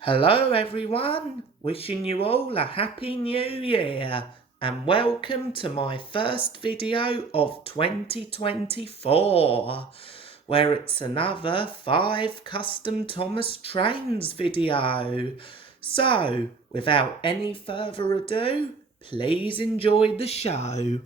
Hello everyone, wishing you all a happy new year and welcome to my first video of 2024 where it's another 5 custom Thomas trains video. So without any further ado, please enjoy the show.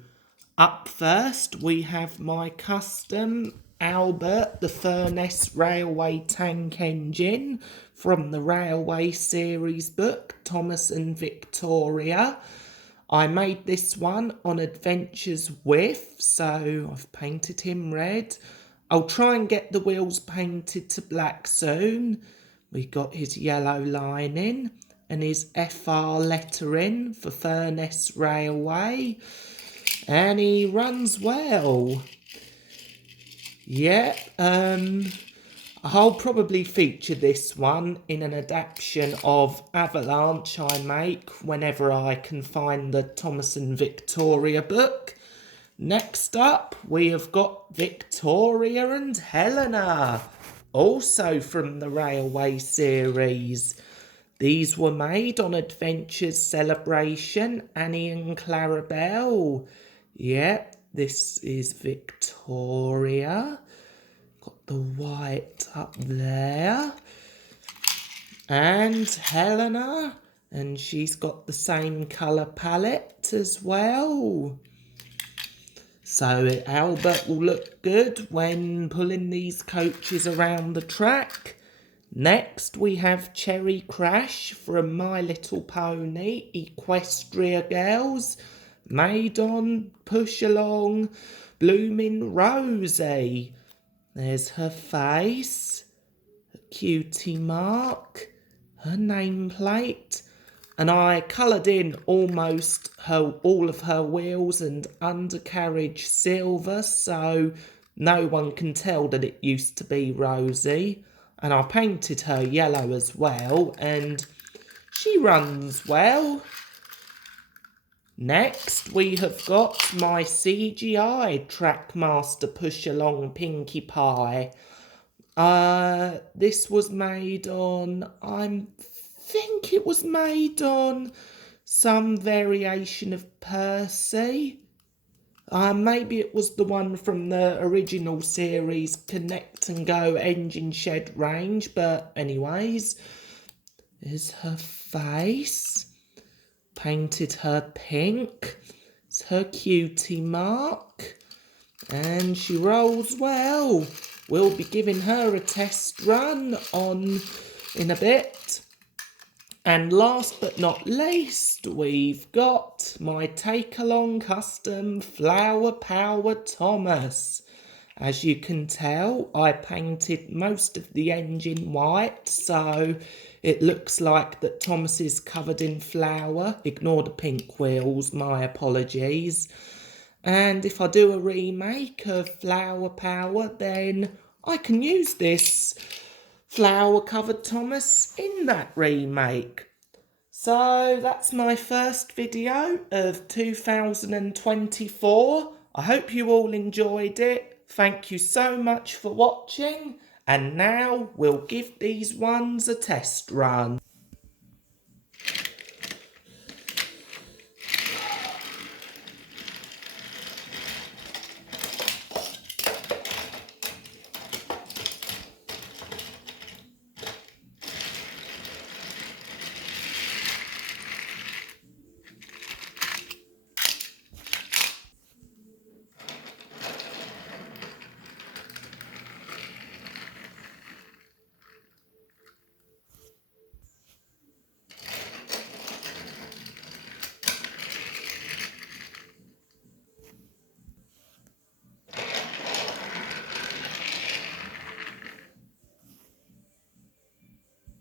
Up first we have my custom Albert the Furness Railway Tank Engine from the Railway Series book, Thomas and Victoria. I made this one on Adventures With, so I've painted him red. I'll try and get the wheels painted to black soon. We got his yellow lining and his FR lettering for Furness Railway. And he runs well. Yeah, I'll probably feature this one in an adaptation of Avalanche I make whenever I can find the Thomas and Victoria book. Next up, we have got Victoria and Helena, also from the Railway series. These were made on Adventures Celebration, Annie and Clarabelle. Yep, this is Victoria. Got the white up there. And Helena. And she's got the same colour palette as well. So Albert will look good when pulling these coaches around the track. Next we have Cherry Crash from My Little Pony Equestria Girls, made on Push Along Bloomin' Rosie. There's her face, a cutie mark, her nameplate, and I coloured in almost all of her wheels and undercarriage silver so no one can tell that it used to be Rosie. And I painted her yellow as well, and she runs well. Next, we have got my CGI Trackmaster Push Along Pinkie Pie. This was made on, I think it was made on some variation of Percy. Maybe it was the one from the original series Connect and Go Engine Shed range, but anyways, there's her face. Painted her pink. It's her cutie mark. And she rolls well. We'll be giving her a test run in a bit. And last but not least, we've got my take-along custom Flower Power Thomas. As you can tell, I painted most of the engine white, so it looks like that Thomas is covered in flour. Ignore the pink wheels, my apologies. And if I do a remake of Flower Power, then I can use this flower-covered Thomas in that remake. So that's my first video of 2024. I hope you all enjoyed it. Thank you so much for watching. And now we'll give these ones a test run.